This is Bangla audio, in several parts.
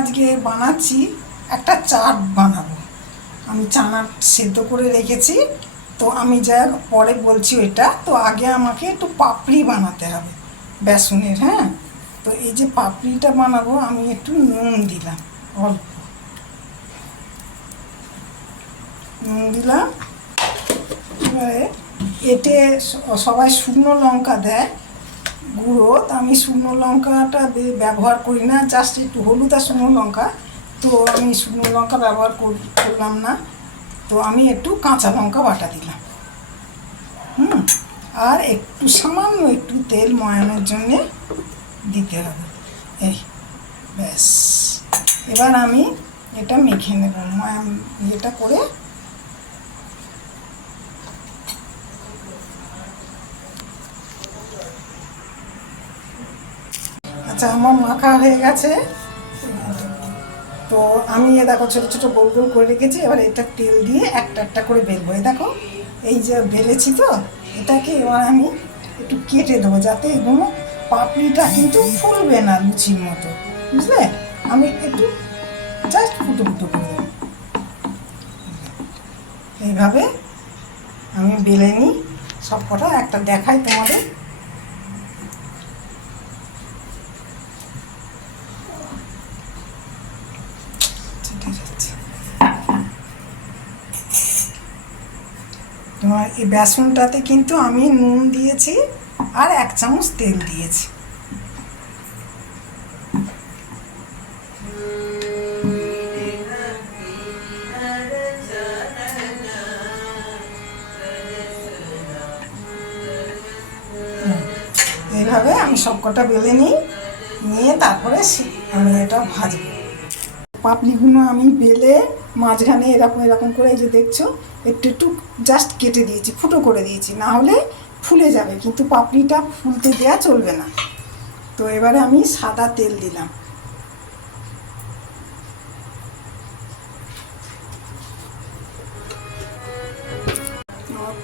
আজকে বানাচ্ছি একটা চাট বানাবো। আমি চানা সেদ্ধ করে রেখেছি, তো আমি যা পরে বলছি ওইটা। তো আগে আমাকে একটু পাপড়ি বানাতে হবে বেসনের। হ্যাঁ, তো এই যে পাপড়িটা বানাবো, আমি একটু নুন দিলাম, অল্প নুন দিলাম। এবারে এতে সবাই শুকনো লঙ্কা দেয় গুঁড়ো, তো আমি শুকনো লঙ্কাটা ব্যবহার করি না, জাস্ট একটু হলুদ আর শুকনো লঙ্কা। তো আমি শুকনো লঙ্কা ব্যবহার করলাম না, তো আমি একটু কাঁচা লঙ্কা বাটা দিলাম। আর একটু সামান্য একটু তেল ময়ানের জন্যে দিতে হবে। এই ব্যাস, এবার আমি এটা মেখে নেব ময়াম ইয়েটা করে। আচ্ছা, আমার মাখা হয়ে গেছে। তো আমি দেখো ছোটো ছোটো গোল গোল করে রেখেছি। এবার এটা তেল দিয়ে একটা একটা করে বেলবো। এই দেখো, এই যে বেলেছি, তো এটাকে এবার আমি একটু কেটে দেবো, যাতে এগুলো পাপড়িটা কিন্তু ফুলবে না লুচির মতো, বুঝলে? আমি একটু জাস্ট ফুটো ফুটো করে দেবো। এইভাবে আমি বেলে নিই সব কটা, একটা দেখাই তোমাদের। তোমার এই বেসনটাতে কিন্তু আমি নুন দিয়েছি আর 1 চামচ তেল দিয়েছি। এইভাবে আমি সবকটা বেলে নিয়ে তারপরে আমি এটা ভাজবো। পাপড়িগুলো আমি বেলে মাঝখানে এরকম এরকম করে, এই যে দেখছো, একটু একটু জাস্ট কেটে দিয়েছি, ফুটো করে দিয়েছি, না হলে ফুলে যাবে, কিন্তু পাপড়িটা ফুলতে দেওয়া চলবে না। তো এবারে আমি সাদা তেল দিলাম।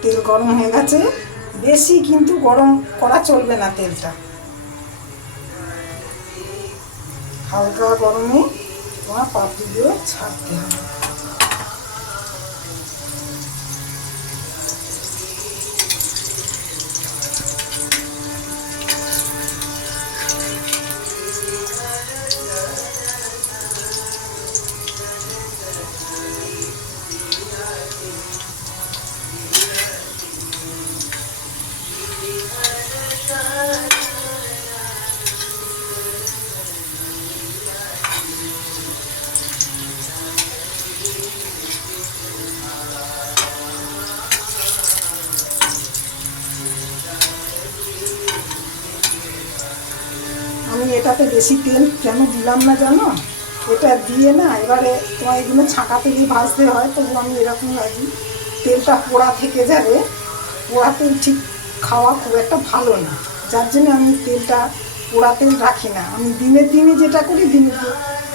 তেল গরম হয়ে গেছে, বেশি কিন্তু গরম করা চলবে না তেলটা, হালকা গরমে তোমার পাপড়িগুলো ছাড়তে হবে। আমি এটাতে বেশি তেল কেন দিলাম না জানো? এটা দিয়ে না, এবারে তোমার এগুলো ছাঁকাতে গিয়ে ভাজতে হয়, তবু আমি এরকম রাখি, তেলটা পোড়া থেকে যাবে। পোড়া তেল ঠিক খাওয়া খুব একটা ভালো না, যার জন্য আমি তেলটা পোড়া তেল রাখি না। আমি দিনে দিনে যেটা করি, দিনে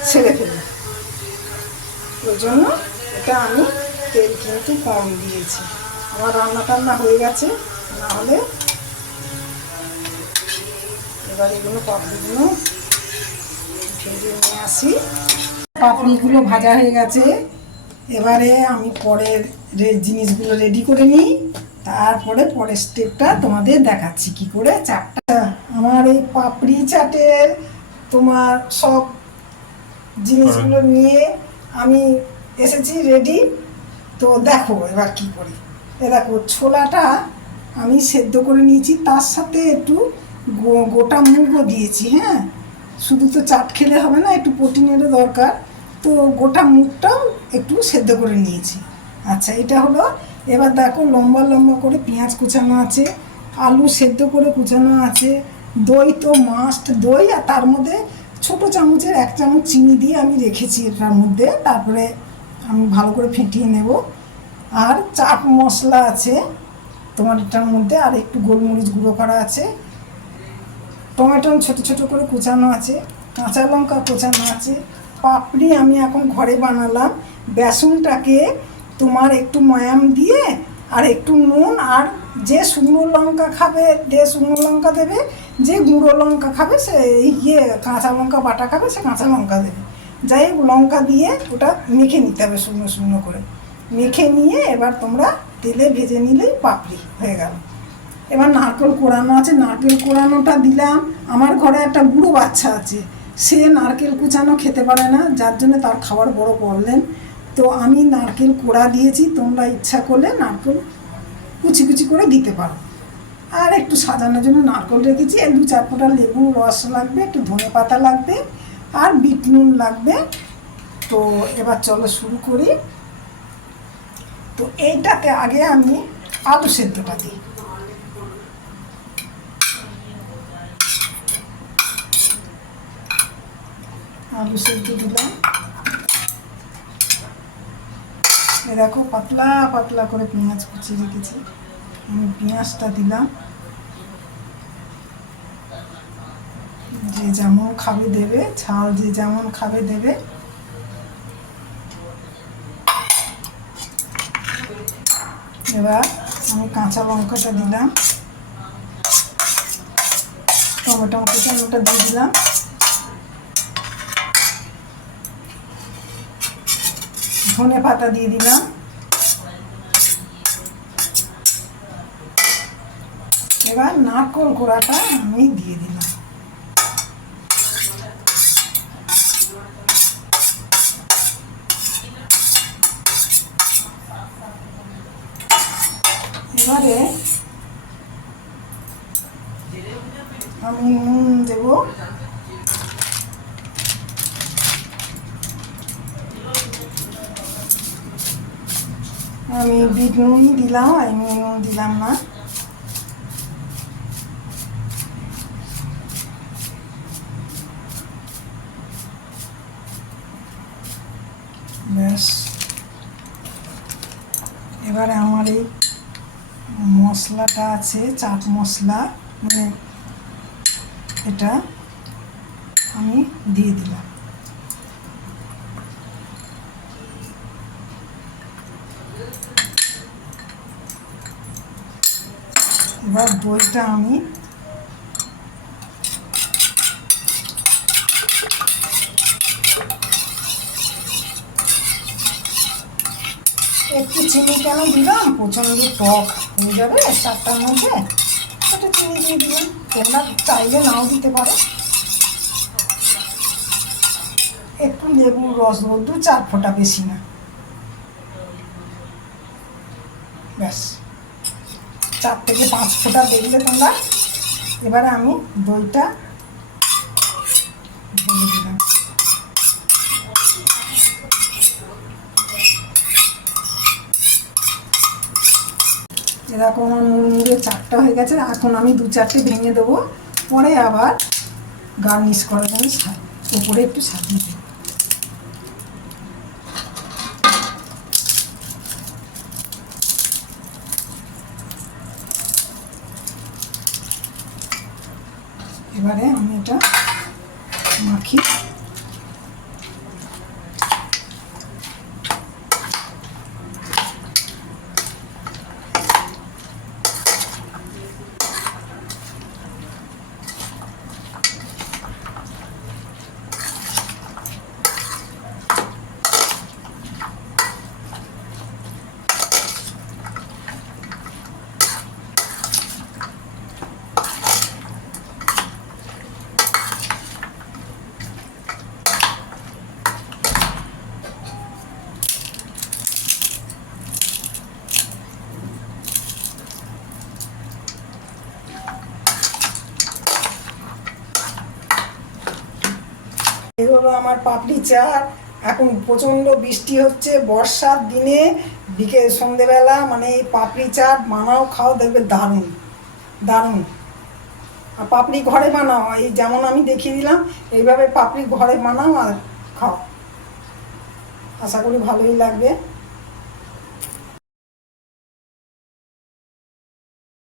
ছেড়ে ফেলি। ওই জন্য এটা আমি তেল কিন্তু কম দিয়েছি। আমার রান্না টান্না হয়ে গেছে, না হলে এবার এগুলো পাপড়িগুলো ভেজে নিয়ে আসি। পাপড়িগুলো ভাজা হয়ে গেছে, এবারে আমি পরের জিনিসগুলো রেডি করে নিই, তারপরে পরের স্টেপটা তোমাদের দেখাচ্ছি কি করে চাটটা। আমার এই পাপড়ি চাটের তোমার সব জিনিসগুলো নিয়ে আমি এসেছি রেডি। তো দেখো এবার কি করি। এ দেখো, ছোলাটা আমি সেদ্ধ করে নিয়েছি, তার সাথে একটু গোটা মুগও দিয়েছি। হ্যাঁ, শুধু তো চাট খেলে হবে না, একটু প্রোটিনেরও দরকার, তো গোটা মুগটাও একটু সেদ্ধ করে নিয়েছি। আচ্ছা, এটা হলো। এবার দেখো, লম্বা লম্বা করে পেঁয়াজ কুচানো আছে, আলু সেদ্ধ করে কুচানো আছে, দই তো মাস্ট, দই, আর তার মধ্যে ছোটো চামচের 1 চামচ চিনি দিয়ে আমি রেখেছি এটার মধ্যে। তারপরে আমি ভালো করে ফেটিয়ে নেব। আর চাট মশলা আছে তোমার এটার মধ্যে, আর একটু গোলমরিচ গুঁড়ো করা আছে, টমেটো ছোটো ছোটো করে কুচানো আছে, কাঁচা লঙ্কা কুচানো আছে। পাপড়ি আমি এখন ঘরে বানালাম। বেসনটাকে তোমার একটু ময়াম দিয়ে আর একটু নুন, আর যে শুকনো লঙ্কা খাবে শুকনো লঙ্কা দেবে, যে গুঁড়ো লঙ্কা খাবে সে কাঁচা লঙ্কা বাটা খাবে সে কাঁচা লঙ্কা দেবে। যাই হোক লঙ্কা দিয়ে ওটা মেখে নিতে হবে শুকনো শুকনো করে। মেখে নিয়ে এবার তোমরা তেলে ভেজে নিলেই পাপড়ি হয়ে গেল। এবার নারকেল কোড়ানো আছে, নারকেল কোড়ানোটা দিলাম। আমার ঘরে একটা বুড়ো বাচ্চা আছে, সে নারকেল কুচানো খেতে পারে না, যার জন্য তার খাওয়ার বড় প্রবলেম। তো আমি নারকেল কোড়া দিয়েছি, তোমরা ইচ্ছা করলে নারকেল কুচি কুচি করে দিতে পারো। আর একটু সাজানোর জন্য নারকেল রেখেছি, 2-4 ফোঁটা লেবু রস লাগবে, একটু ধনে পাতা লাগবে, আর বিট নুন লাগবে। তো এবার চলো শুরু করি। তো এইটাতে আগে আমি আলু সেদ্ধটা দিই। আলু সেদ্ধ দিলাম। দেখো পাতলা পাতলা করে পেঁয়াজ কুচিয়ে রেখেছি, আমি পেঁয়াজটা দিলাম। যে যেমন খাবে দেবে, ঝাল যে যেমন খাবে দেবে। এবার আমি কাঁচা লঙ্কাটা দিলাম, টমেটো কুচানোটা দিয়ে দিলাম, ধনে পাতা দিয়ে দিলাম। এবার নারকেল কোড়াটা আমি দিয়ে দিলাম। এবারে আমি নুন দেব, আমি বিট নুনই দিলাম, আমি নুন দিলাম না। ব্যাস, এবারে আমার এই মশলাটা আছে, চাট মশলা, মানে এটা আমি দিয়ে দিলাম। এবার দইটা আমি একটু চিনি কেন দিলাম, প্রচণ্ড টক হয়ে যাবে চারটার মধ্যে, একটু চিনি দিয়ে দিলাম। তোমরা চাইলে নাও দিতে পারো। একটু লেবুর রস দেবো, 2-4 ফোঁটা, বেশি না। ব্যাস 4 থেকে 5 ফোঁটা দেখলে তোমরা। এবারে আমি দইটা ঢেলে দিলাম। এরকম আমার মুড়মুড়ে চারটা হয়ে গেছে। এখন আমি 2-4টে ভেঙে দেবো, পরে আবার গার্নিশ করার জন্য উপরে একটু সাজিয়ে দেবো। এবারে আমি এটা মাখি। এই হলো আমার পাপড়ি চাট। এখন প্রচণ্ড বৃষ্টি হচ্ছে, বর্ষার দিনে বিকেল সন্ধেবেলা মানে এই পাপড়ি চাট বানাও, খাও, দেখবে দারুণ দারুণ। আর পাপড়ি ঘরে বানাও, এই যেমন আমি দেখিয়ে দিলাম এইভাবে পাপড়ি ঘরে বানাও আর খাও, আশা করি ভালোই লাগবে।